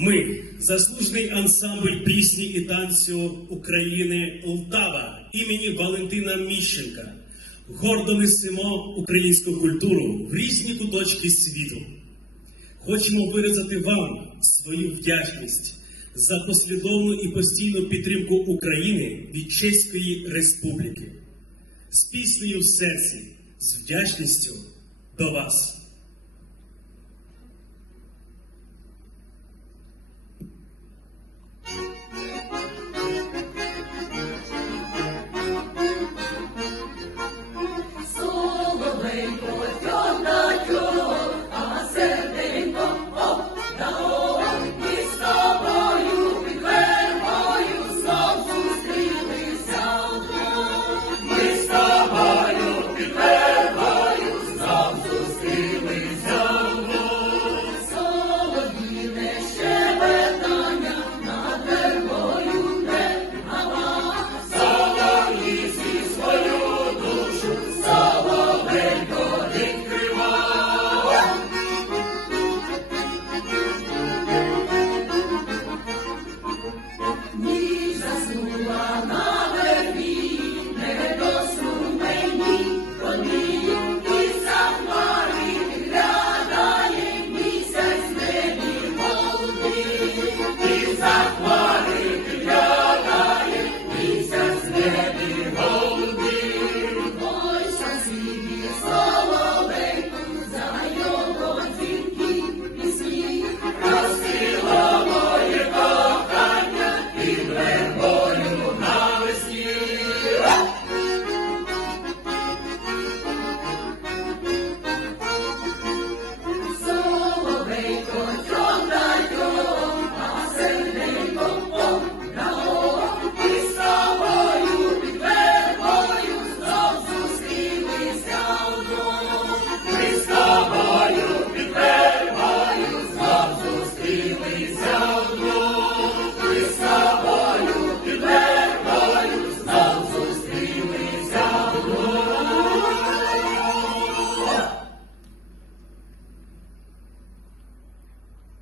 Ми заслужений ансамбль пісні і танцю України Олтава імені Валентина Міщенка. Гордо несемо українську культуру в різні куточки світу. Хочемо виразити вам свою вдячність за послідовну і постійну підтримку України від Чеської Республіки. З піснею в серці, з вдячністю до вас. Him,